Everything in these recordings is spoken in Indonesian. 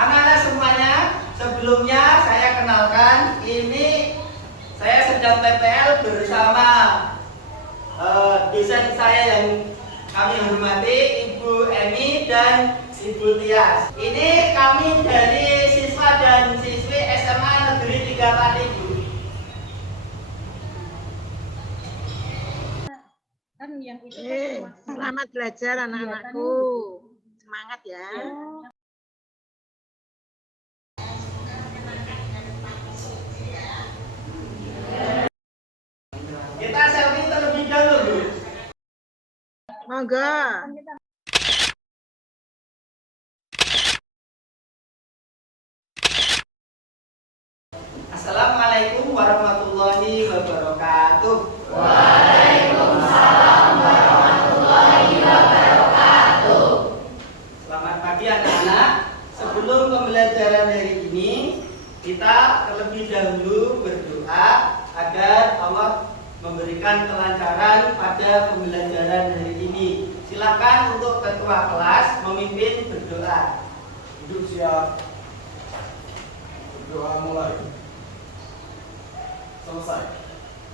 Anak-anak semuanya, sebelumnya saya kenalkan, ini saya sedang TPL bersama dosen saya yang kami hormati, Ibu Emi dan Ibu Tias. Ini kami dari siswa dan siswi SMA Negeri 3 Pati. Selamat belajar anak-anakku. Semangat ya. Kita selfie terlebih dahulu. Monggo. Assalamualaikum warahmatullahi wabarakatuh. Waalaikumsalam warahmatullahi wabarakatuh. Selamat pagi anak-anak. Sebelum pembelajaran hari ini, kita terlebih dahulu berdoa agar Allah memberikan kelancaran pada pembelajaran hari ini. Silakan untuk ketua kelas memimpin berdoa. Duduk siap. Berdoa mulai. Selesai.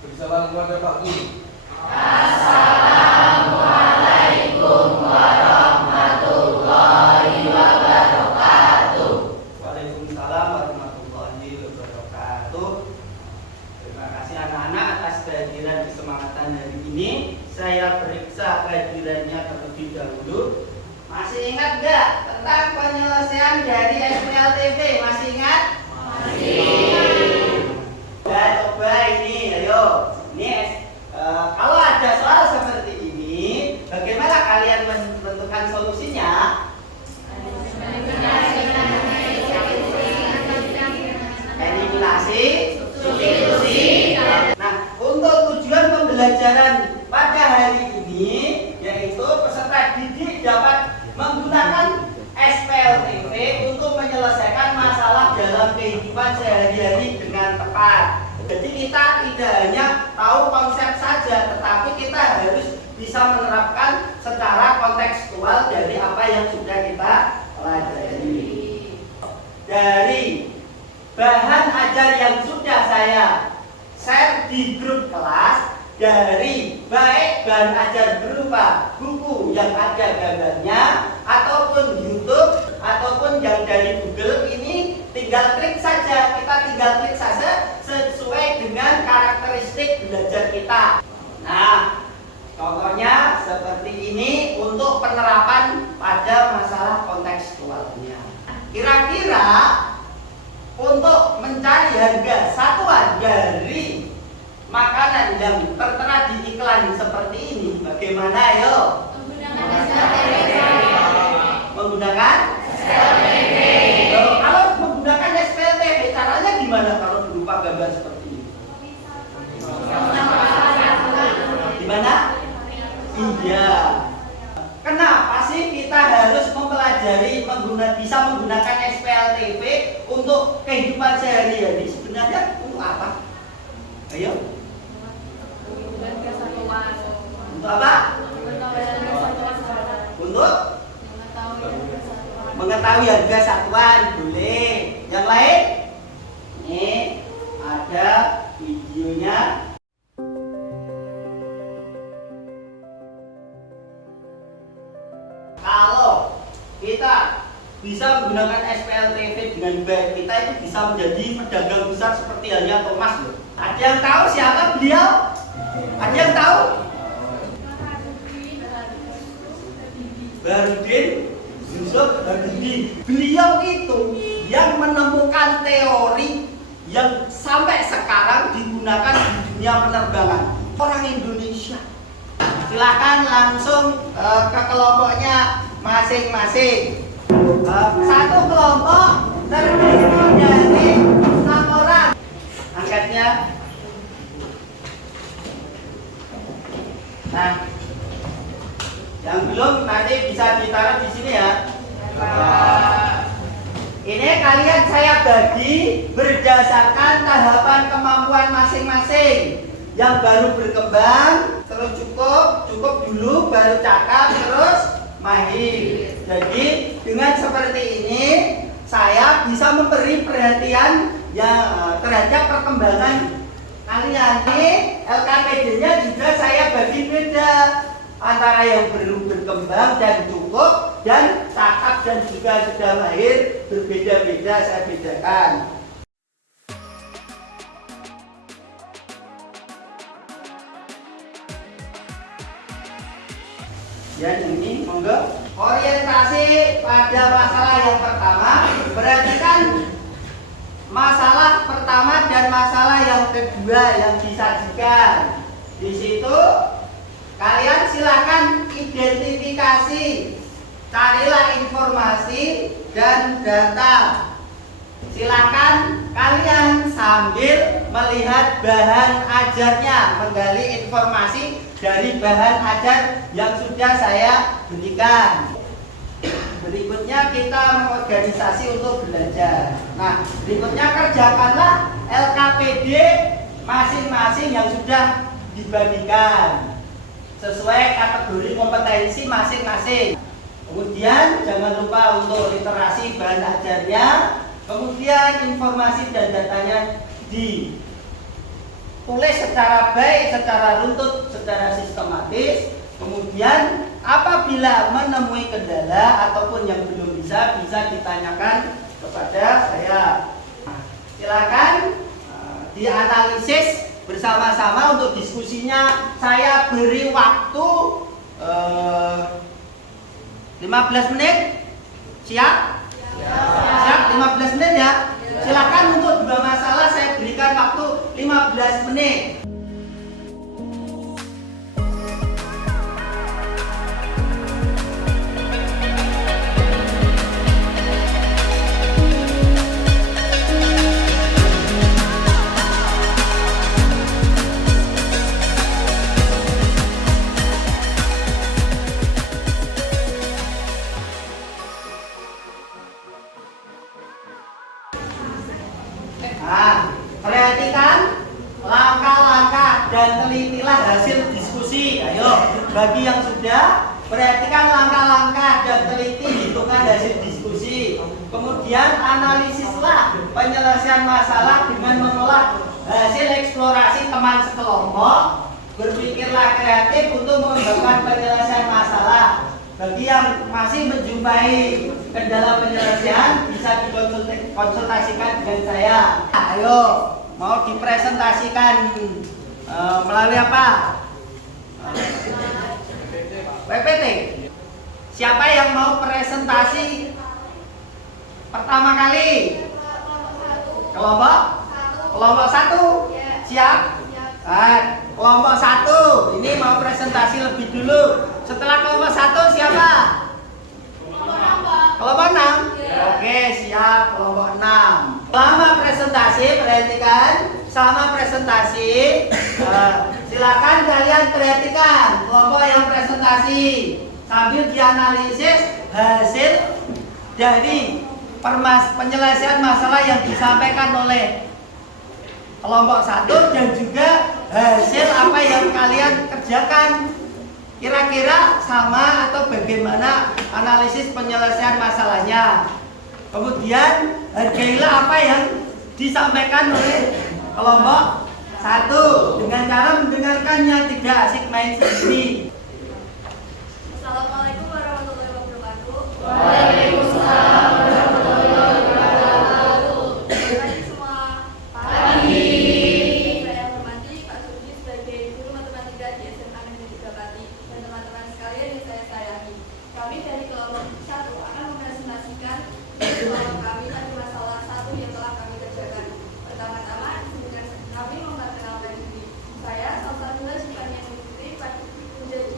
Bersalam kepada Pak Guru. Assalamualaikum warahmatullahi wabarakatuh. Waalaikumsalam warahmatullahi wabarakatuh. Terima kasih anak-anak atas kehadiran kesemangatan hari ini. Saya periksa kehadirannya terlebih dahulu. Masih ingat nggak tentang penyelesaian dari SPLTV? Masih ingat? Ya, coba ini, ayo. Ini kalau ada soal seperti ini, bagaimana kalian menentukan solusinya? Eliminasi, substitusi. Nah, untuk tujuan pembelajaran pada hari ini, yaitu peserta didik dapat menggunakan SPLTV untuk menyelesaikan masalah dalam kehidupan sehari-hari dengan tepat. Jadi kita tidak hanya tahu konsep saja, tetapi kita harus bisa menerapkan secara kontekstual dari apa yang sudah kita pelajari. Dari bahan ajar yang sudah saya share di grup kelas, dari baik bahan ajar berupa buku yang ada gambarnya, ataupun YouTube, ataupun yang dari Google, ini tinggal klik saja, kita tinggal klik saja sesuai dengan karakteristik belajar kita. Nah, contohnya seperti ini untuk penerapan pada masalah kontekstualnya. Kira-kira untuk mencari harga satuan dari makanan yang tertera di iklan seperti ini, bagaimana yo? Menggunakan SPLTV. Kalau menggunakan SPLTV, caranya gimana kalau berupa gambar seperti ini? Gimana? Iya. Kenapa sih kita harus mempelajari bisa menggunakan SPLTV untuk kehidupan sehari-hari? Sebenarnya untuk apa? Ayo. Untuk apa? Untuk mengetahui harga satuan, boleh. Yang lain? Ini ada videonya. Kalau kita bisa menggunakan SPLTV dengan baik, kita itu bisa menjadi pedagang besar seperti halnya Thomas loh. Ada yang tahu siapa beliau? Ada yang tahu? Baharudin Yusuf Habibie. Beliau itu yang menemukan teori yang sampai sekarang digunakan di dunia penerbangan. Orang Indonesia. Silakan langsung ke kelompoknya masing-masing. Satu kelompok terdiri dari 6 orang. Angkatnya. Nah, yang belum nanti bisa ditaruh di sini ya. Ini kalian saya bagi berdasarkan tahapan kemampuan masing-masing. Yang baru berkembang, terus cukup dulu, baru cakap, terus mahir. Jadi dengan seperti ini saya bisa memberi perhatian ya terhadap perkembangan kalian. Ini LKPD-nya juga saya bagi beda antara yang belum berkembang dan cukup dan cakap dan juga sudah lahir, berbeda-beda saya bedakan. Ya ini monggo. Orientasi pada masalah yang pertama, perhatikan masalah pertama dan masalah yang kedua yang disajikan. Di situ kalian silakan identifikasi, carilah informasi dan data. Silakan kalian sambil melihat bahan ajarnya, menggali informasi dari bahan ajar yang sudah saya berikan. Berikutnya kita mengorganisasi untuk belajar. Nah, berikutnya kerjakanlah LKPD masing-masing yang sudah dibagikan sesuai kategori kompetensi masing-masing. Kemudian jangan lupa untuk literasi bahan ajarnya. Kemudian informasi dan datanya ditulis secara baik, secara runtut, secara sistematis. Kemudian apabila menemui kendala ataupun yang belum bisa ditanyakan kepada saya. Silakan dianalisis bersama-sama untuk diskusinya. Saya beri waktu 15 menit. Siap? Siap 15 menit ya. Silakan untuk dua masalah saya berikan waktu 15 menit. Nah, perhatikan langkah-langkah dan telitilah hasil diskusi. Ayo, bagi yang sudah, perhatikan langkah-langkah dan teliti hitungkan hasil diskusi. Kemudian analisislah penyelesaian masalah dengan mengolah hasil eksplorasi teman sekelompok. Berpikirlah kreatif untuk mengembangkan penyelesaian masalah. Bagi yang masih menjumpai kendala penyelesaian bisa dikonsultasikan dengan saya. Ayo, mau dipresentasikan melalui apa? PPT. Siapa yang mau presentasi pertama kali? Kelompok 1. Siap? Kelompok 1 ini mau presentasi lebih dulu. Setelah kelompok 1 siapa? Kelompok 6. Oke, siap. Kelompok 6. Selama presentasi, perhatikan. Selama presentasi, silakan kalian perhatikan kelompok yang presentasi sambil dianalisis hasil dari penyelesaian masalah yang disampaikan oleh kelompok 1 dan juga hasil apa yang kalian kerjakan. Kira-kira sama atau bagaimana analisis penyelesaian masalahnya. Kemudian hargailah apa yang disampaikan oleh kelompok 1 dengan cara mendengarkannya, tidak asik main sendiri. Assalamualaikum warahmatullahi wabarakatuh. Waalaikumsalam warahmatullahi wabarakatuh. Pagi semua. Pagi. Saya hormati Pak Suji sebagai guru matematika di SMA Negeri 3 Pati dan teman-teman sekalian yang saya sayangi. Kami dari kelompok 1 akan mempresentasikan kelompok kami dari masalah 1 yang telah kami kerjakan. Pertama-tama, izinkan kami memperkenalkan diri. Saya salah satu Hajifania Negeri menjadi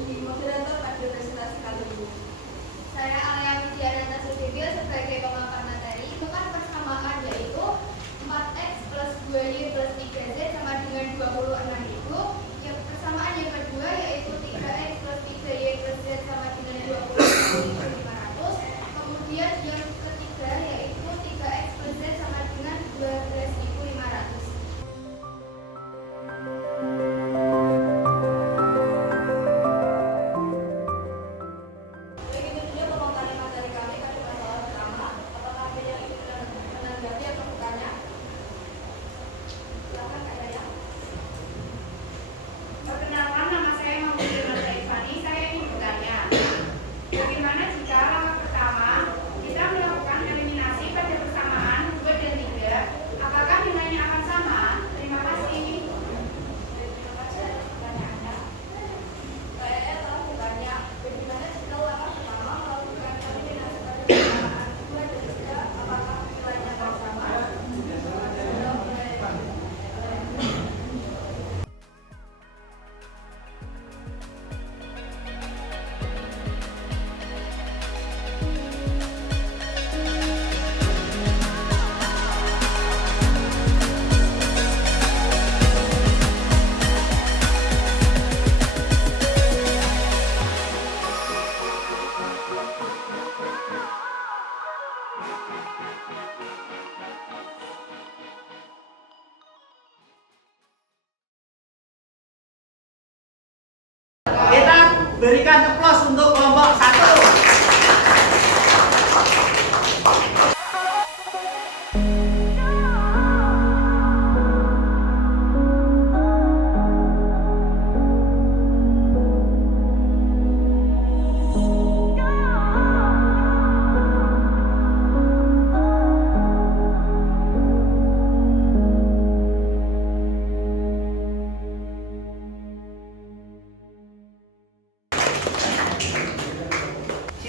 Berikan aplaus untuk kelompok 1.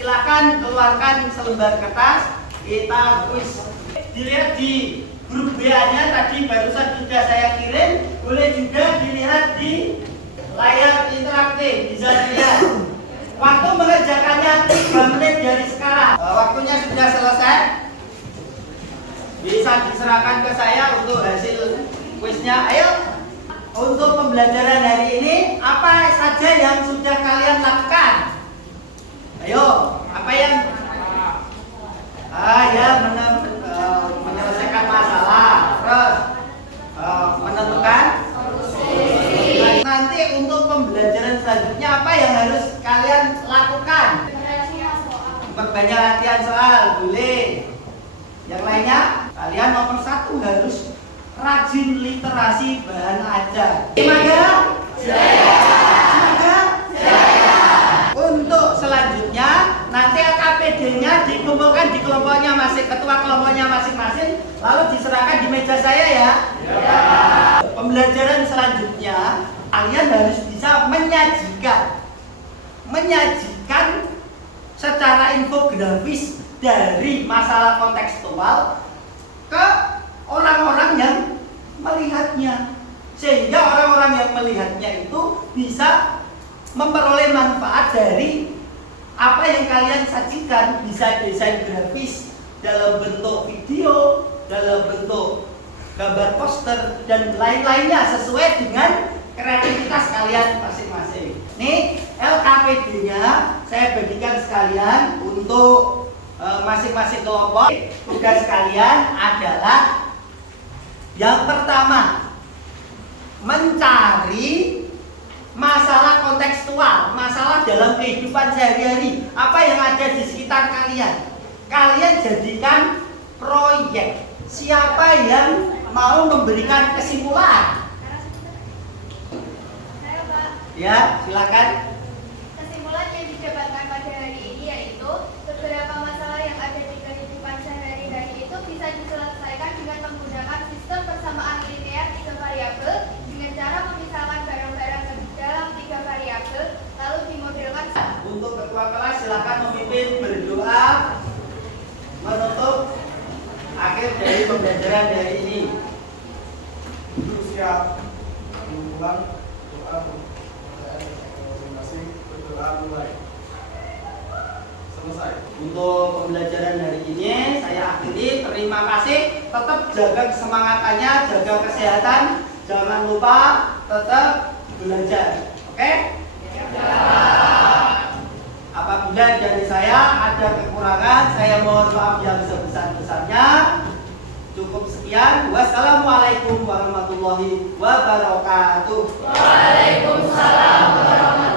Silakan keluarkan selembar kertas, kita kuis. Dilihat di grup BA-nya tadi barusan sudah saya kirim, boleh juga dilihat di layar interaktif, bisa dilihat. Waktu mengerjakannya 3 menit dari sekarang. Waktunya sudah selesai. Bisa diserahkan ke saya untuk hasil kuisnya. Ayo, untuk pembelajaran hari ini apa saja yang sudah kalian lakukan? Ayo, apa yang menyelesaikan masalah, terus menentukan solusi. Nanti untuk pembelajaran selanjutnya apa yang harus kalian lakukan? Perbanyak latihan soal, boleh. Yang lainnya, kalian nomor 1 harus rajin literasi bahan ajar. Semangat? Semangat? Untuk selanjutnya nanti LKPD-nya dikumpulkan di kelompoknya ketua kelompoknya masing-masing, lalu diserahkan di meja saya ya. Pembelajaran selanjutnya kalian harus bisa menyajikan secara infografis dari masalah kontekstual ke orang-orang yang melihatnya, sehingga orang-orang yang melihatnya itu bisa memperoleh manfaat dari apa yang kalian sajikan. Bisa desain grafis dalam bentuk video, dalam bentuk gambar poster, dan lain-lainnya sesuai dengan kreativitas kalian masing-masing. Nih LKPD-nya saya bagikan sekalian untuk masing-masing kelompok. Tugas kalian adalah yang pertama, mencari masalah kontekstual, masalah dalam kehidupan sehari-hari, apa yang ada di sekitar kalian. Kalian jadikan proyek. Siapa yang mau memberikan kesimpulan? Saya, Pak. Ya, silakan. Kesimpulan yang didapatkan pada hari ini yaitu beberapa masalah yang ada di kehidupan sehari-hari itu bisa diselesaikan dengan menggunakan sistem persamaan linear 3 variabel dengan cara memisahkan barang-barang dalam 3 variabel lalu dimodelkan. Untuk ketua kelas silakan memimpin berdoa menutup akhir dari pembelajaran hari ini. Untuk siap mengulang doa masing-masing, berdoa mulai. Selesai. Untuk pembelajaran hari ini saya akhiri. Terima kasih. Tetap jaga kesemangatannya, jaga kesehatan. Jangan lupa tetap belajar. Oke? Apabila dari saya ada kekurangan, saya mohon maaf yang sebesar-besarnya. Cukup sekian. Wassalamualaikum warahmatullahi wabarakatuh. Waalaikumsalam warahmatullahi wabarakatuh.